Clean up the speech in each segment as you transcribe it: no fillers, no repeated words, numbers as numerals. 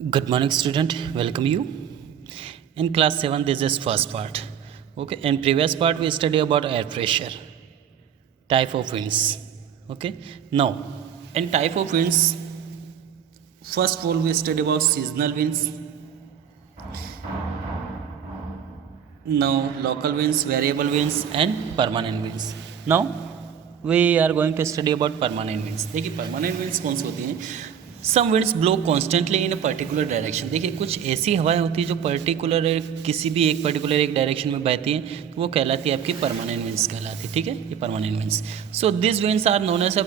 Good morning, student. Welcome you. In class 7, this is first part. Okay. In previous part, we study about air pressure, type of winds. Okay. Now, in type of winds, first of all, we study about seasonal winds. Now, local winds, variable winds, and permanent winds. Now, we are going to study about permanent winds. देखिए permanent winds कौन सी होती हैं? Some winds blow constantly in a particular direction. देखिए कुछ ऐसी हवाएं होती है जो पर्टिकुलर किसी भी एक पर्टिकुलर एक डायरेक्शन में बहती हैं, तो वो कहलाती है आपकी परमानेंट विंड्स कहलाती है। ठीक है, ये permanent winds. So this winds are known as a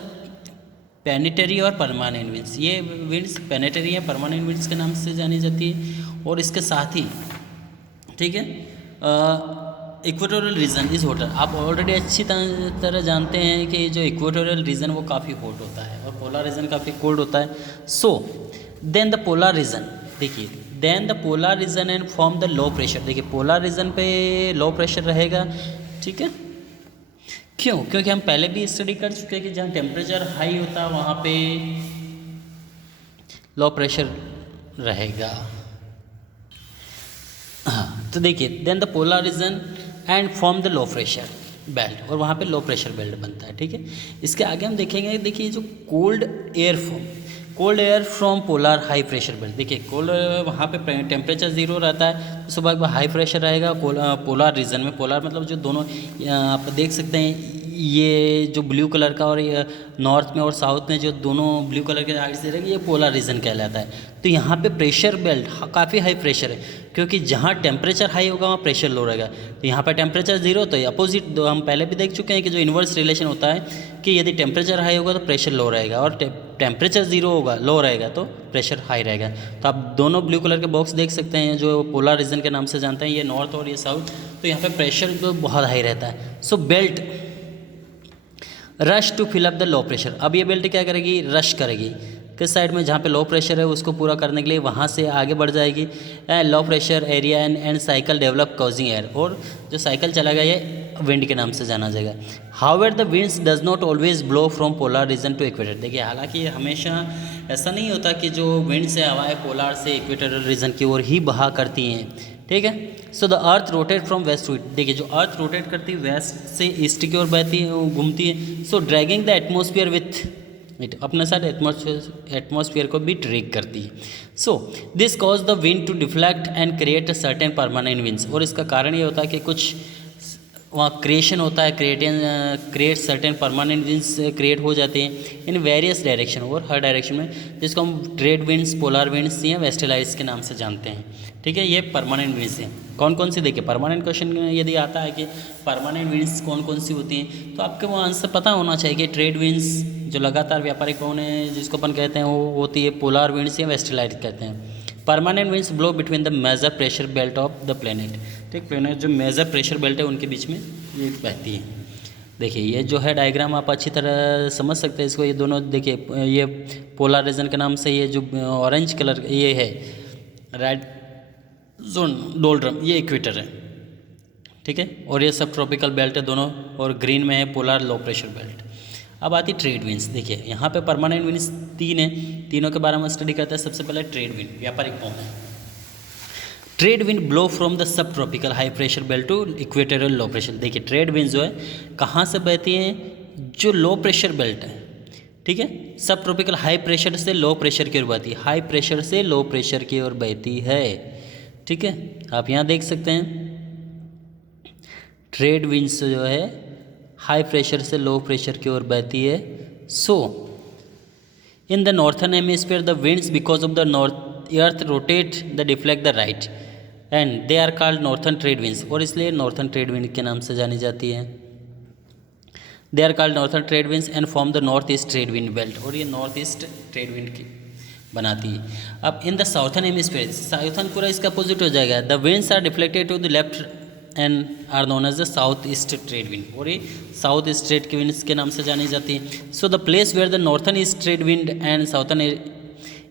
planetary और परमानेंट विंड्स। ये विंड्स पेनिटरी या परमानेंट विंड्स के नाम से जानी जाती है। और इसके साथ ही ठीक है इक्वेटोरियल रीजन इज हॉटर। आप ऑलरेडी अच्छी तरह जानते हैं कि जो इक्वेटोरियल रीजन वो काफ़ी हॉट होता है और पोलर रीजन काफ़ी कोल्ड होता है। So then the polar region, देखिए then the polar region and form the low pressure. देखिए पोलर रीजन पे लो प्रेशर रहेगा। ठीक है, क्यों? क्योंकि हम पहले भी स्टडी कर चुके हैं कि जहाँ टेम्परेचर हाई होता है वहाँ पे लो प्रेशर रहेगा। हाँ, तो देखिए then the polar region and form the low pressure belt, और वहाँ पे लो प्रेशर बेल्ट बनता है। ठीक है, इसके आगे हम देखेंगे। देखिए जो cold air from polar high pressure belt. देखिए कोल्ड वहाँ पे टेम्परेचर ज़ीरो रहता है, तो सुबह हाई प्रेशर रहेगा पोलर रीजन में। पोलर मतलब जो दोनों आप देख सकते हैं, ये जो ब्लू कलर का और ये नॉर्थ में और साउथ में जो दोनों ब्लू कलर के साइड से रहेगी, ये पोलर रीजन कहलाता है। तो यहाँ पे प्रेशर बेल्ट काफ़ी हाई प्रेशर है, क्योंकि जहाँ टेम्परेचर हाई होगा वहाँ प्रेशर लो रहेगा। तो यहाँ पर टेम्परेचर जीरो, तो अपोजिट हम पहले भी देख चुके हैं कि जो इन्वर्स रिलेशन होता है कि यदि टेम्परेचर हाई होगा तो प्रेशर लो रहेगा, और टेम्परेचर जीरो होगा लो रहेगा तो प्रेशर हाई रहेगा। तो आप दोनों ब्लू कलर के बॉक्स देख सकते हैं जो पोलर रीजन के नाम से जानते हैं, ये नॉर्थ और ये साउथ। तो यहाँ पे प्रेशर तो बहुत हाई रहता है। So belt rush to fill up the low pressure. अब ये बेल्ट क्या करेगी? रश करेगी किस साइड में? जहाँ पे लो प्रेशर है उसको पूरा करने के लिए वहाँ से आगे बढ़ जाएगी। Low pressure area and cycle develop causing air, और जो साइकिल चला गया ये विंड के नाम से जाना जाएगा। However the winds does not always blow from polar region to equator. देखिए हालांकि हमेशा ऐसा नहीं होता कि जो विंड से हवाएं पोलर से इक्वेटोरियल रीजन की ओर ही बहा करती हैं। ठीक है, so the earth rotate from west to east. देखिए जो अर्थ रोटेट करती है वेस्ट से ईस्ट की ओर बहती है, घूमती है। So dragging the atmosphere with it, अपने साथ एटमोसफियर को भी ड्रैग करती है। So this cause the wind to deflect and create a certain permanent winds. और इसका कारण ये होता है कि कुछ वहाँ क्रिएशन होता है, create certain permanent winds create हो जाते हैं इन वेरियस डायरेक्शन, और हर डायरेक्शन में, जिसको हम ट्रेड विंड्स, पोलर विंड्स या वेस्टलाइज के नाम से जानते हैं। ठीक है, ये परमानेंट विंड्स हैं। कौन कौन सी? देखिए परमानेंट क्वेश्चन यदि आता है कि परमानेंट विंड्स कौन कौन सी होती हैं, तो आपको वो आंसर पता होना चाहिए कि ट्रेड विंड्स जो लगातार व्यापारिक पवन है जिसको अपन कहते हैं वो होती है पोलर विंड्स या वेस्टलाइज कहते हैं। Permanent winds blow between the major pressure belt of the planet. ठीक, प्लेनेट जो मेजर प्रेशर बेल्ट है उनके बीच में ये बहती है। देखिए ये जो है डायग्राम आप अच्छी तरह समझ सकते हैं इसको। ये दोनों देखिए, ये पोलर रीजन के नाम से ये जो ऑरेंज कलर ये है रेड जोन डोल्ड्रम, ये इक्वेटर है। ठीक है, और ये सब ट्रॉपिकल बेल्ट है दोनों, और ग्रीन में है पोलर लो प्रेशर बेल्ट। अब आती ट्रेड विंड्स। देखिए यहाँ पे परमानेंट विंड्स तीन हैं, तीनों के बारे में स्टडी करते हैं। सबसे पहले ट्रेड विंड, व्यापारिक पवन। Trade wind blow from the sub tropical high pressure belt to equatorial low pressure. देखिए ट्रेड विंड जो है कहाँ से बहती हैं? जो लो प्रेशर बेल्ट है। ठीक है, सब ट्रॉपिकल हाई प्रेशर से लो प्रेशर की ओर बहती है, हाई प्रेशर से लो प्रेशर की ओर बहती है। ठीक है, आप यहाँ देख सकते हैं ट्रेड विंड्स जो है हाई प्रेशर से लो प्रेशर की ओर बहती है। So in the northern hemisphere the winds because of the north earth rotate the deflect the right and they are called northern trade winds, और इसलिए नॉर्थन ट्रेड विंड के नाम से जानी जाती है। They are called northern trade winds and form the north east trade wind belt, और ये नॉर्थ ईस्ट ट्रेड विंड की बनाती है। अब in the southern hemisphere, southern पूरा इसका अपोजिट हो जाएगा। The winds are deflected to the left and are known as the south east trade wind, और ये साउथ ईस्ट ट्रेड की विंड्स के नाम से जानी जाती है। So the place where the northern east trade wind and southern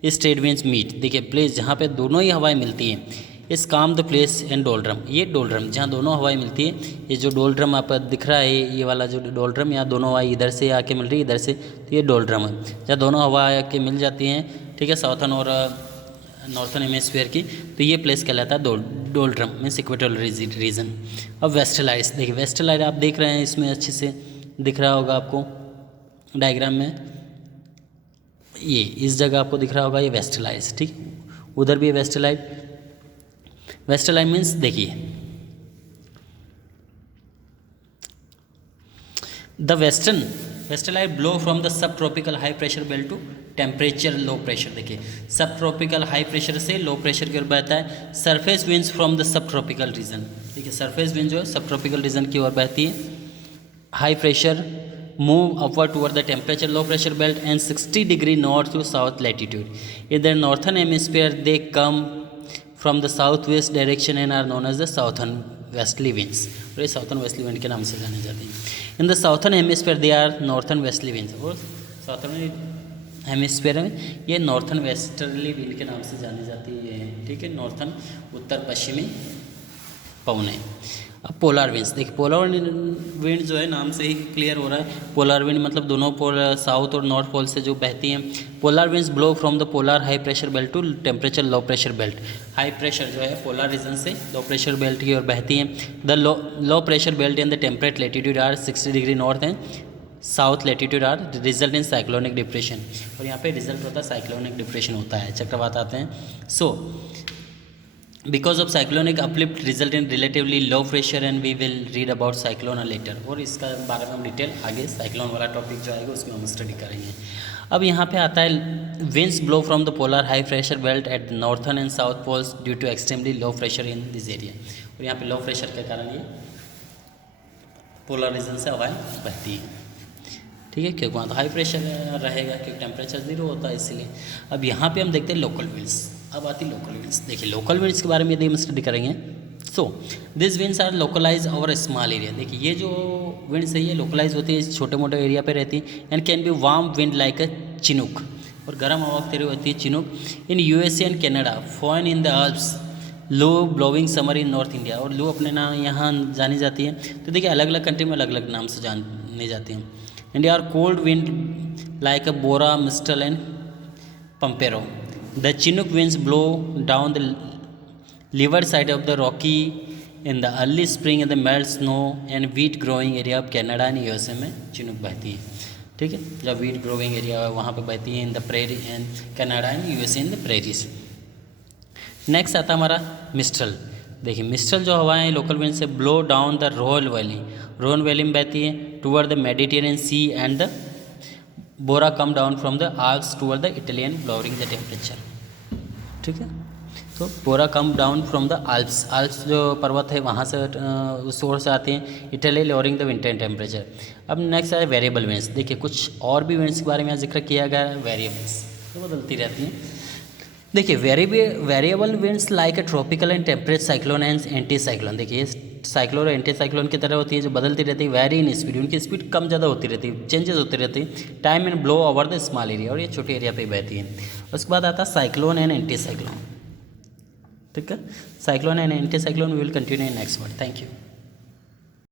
east trade winds meet. देखिए प्लेस जहाँ पे दोनों ही हवाएं मिलती हैं, इस काम द प्लेस एंड डोल्ड्रम। ये डोल्ड्रम जहाँ दोनों हवाएं मिलती है, ये जो डोल्ड्रम आप दिख रहा है, ये वाला जो डोल्ड्रम, यहाँ दोनों हवाएं इधर से आके मिल रही है इधर से, तो ये डोल्ड्रम है जहाँ दोनों हवा आके मिल जाती हैं। ठीक है, साउथन और नॉर्थन हेमिस्फीयर की, तो ये प्लेस कहलाता है डोल्ड्रम मीन्स इक्वेटोरियल रीजन। अब वेस्टर्लाइट्स, देखिए वेस्टर्लाइट आप देख रहे हैं, इसमें अच्छे से दिख रहा होगा आपको डायग्राम में, ये इस जगह आपको दिख रहा होगा ये वेस्टर्लाइट्स, ठीक, उधर भी है वेस्टर्लाइट। वेस्टर्लाइट मीन्स देखिए the westerlies blow from the sub tropical high pressure belt to temperature low pressure. देखिए सब ट्रॉपिकल हाई प्रेशर से लो प्रेशर की ओर बहता है। Surface winds from the sub tropical region, देखिए सरफेस विंड जो है सब ट्रॉपिकल रीजन की ओर बहती है। High pressure move upward toward the temperature low pressure belt and 60 degree north to south latitude. In the northern hemisphere they come from the southwest direction and are known as the southern westerly winds. और ये southern vastly wind के नाम से जाने जाते हैं। In the southern hemisphere they are northern westerly winds, और southern hemisphere में ये नॉर्थर्न वेस्टर्ली विंड के नाम से जानी जाती है, ठीक है, नॉर्थर्न उत्तर पश्चिमी पवनें। अब पोलर विंड्स, देखिए पोलर विंड जो है नाम से ही क्लियर हो रहा है, पोलर विंड मतलब दोनों पोल साउथ और नॉर्थ पोल से जो बहती हैं। Polar winds blow from the polar high pressure belt to temperature low pressure belt. High pressure जो है पोलर रीजन से लो प्रेशर बेल्ट की ओर बहती हैं। The low pressure belt in the temperate latitude are 60 degree north and south latitude are result in cyclonic depression, और यहाँ पे रिजल्ट होता है साइक्लोनिक डिप्रेशन होता है, चक्रवात आते हैं। So because of cyclonic uplift result in relatively low pressure and we will read about cyclone later, और इसका बारे में हम डिटेल आगे साइक्लोन वाला टॉपिक जो आएगा उसमें हम स्टडी करेंगे। अब यहाँ पे आता है winds blow from the polar high pressure belt at northern and south poles due to extremely low pressure in this area, और यहाँ पे लो प्रेशर के कारण ये पोलर रीजन से हवाएं बहती हैं, ठीक है, क्योंकि वहाँ तो हाई प्रेशर रहेगा क्योंकि टेम्परेचर जीरो होता है इसलिए। अब यहाँ पे हम देखते हैं लोकल विंड्स। अब आती लोकल विंड्स, देखिए लोकल विंड्स के बारे में यदि हम स्टडी करेंगे, so this winds are localize over small area. देखिए ये जो विंड्स है ये लोकलाइज होती है, छोटे मोटे एरिया पे रहती है, and can be warm wind like a Chinook, और गर्म हवा तेरे होती है Chinook. In USA and Canada foehn in the Alps low blowing summer in north India, और लू अपने नाम यहाँ जानी जाती है। तो देखिए अलग अलग कंट्री में अलग अलग नाम से जानी जाती हैं। India are cold wind like a bora mistral and pampero. The Chinook winds blow down the leeward side of the Rocky in the early spring and the melt snow and wheat growing area of Canada and USA में Chinook बहती है, ठीक है, जब wheat growing area वहाँ पे बहती है in the prairie and Canada and USA in the prairies. Next आता हमारा मिस्ट्रल। देखिए मिस्ट्रल जो हवाएं लोकल विंड से blow down the Rhone valley में बहती है toward the Mediterranean sea and the bora come down from the Alps toward the Italian lowering the temperature, ठीक है। तो bora come down from the Alps जो पर्वत है वहाँ से उस ओर से आते हैं, Italy lowering the winter temperature. अब नेक्स्ट है वेरिएबल विंड्स। देखिए कुछ और भी विंड्स के बारे में जिक्र किया गया है, वेरिएबल्स तो बदलती रहती हैं। देखिए variable winds like a tropical and temperate cyclone and anti cyclone. देखिए साइक्लोन और एंटी साइक्लोन की तरह होती है जो बदलती रहती है, वेरी इन स्पीड, उनकी स्पीड कम ज़्यादा होती रहती है, चेंजेस होती रहती है, time and blow over the small area, और ये छोटे एरिया पे बहती है। उसके बाद आता है साइक्लोन एंड एंटी साइक्लोन, ठीक है। Cyclone and anti cyclone we will continue in next word. Thank you.